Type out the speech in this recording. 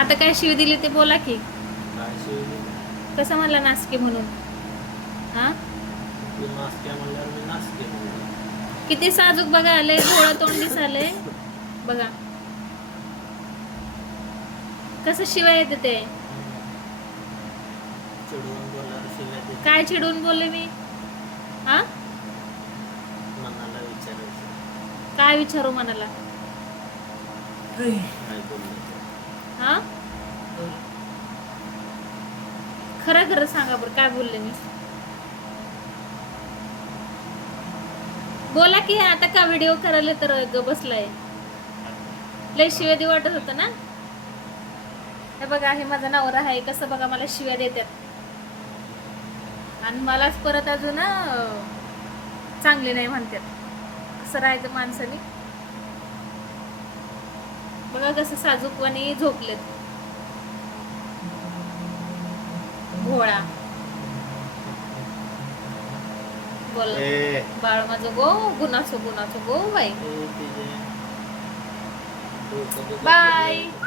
आता काय शिव दिली ते बोला की. काय शिव दिली? कसं म्हणला नासके म्हणून? हा, तू नासक्या म्हणल्यावर मी नासके म्हणलं. किती साजूक बघा, आलंय भोळं तोंड दिसालंय बघा. कसं शिवाय येते ते. चिडवून बोलल्यावर शिव्या देते. काय चिडून बोलले मी? हा, मनाला विचारायचं काय विचारू मनाला? काय बोललं ते. हा, खरं खरं सांगा बरं, काय बोलले मी? बोला की. आता का व्हिडिओ करायला तर ग बसलाय? लय शिव्या दे वाटत होतं ना. हे बघा, हे माझा नवरा आहे, कसं बघा मला शिव्या देतात. आणि मलाच परत अजून चांगले नाही म्हणतात. कसं राहायचं माणसाने? बघा कसं साजूकवाणी झोपलेत. भोळा बोल. बाळ माझं गो, गुणाचं गो बाई. ते तिचे डोकं दुखत बाय. होतं.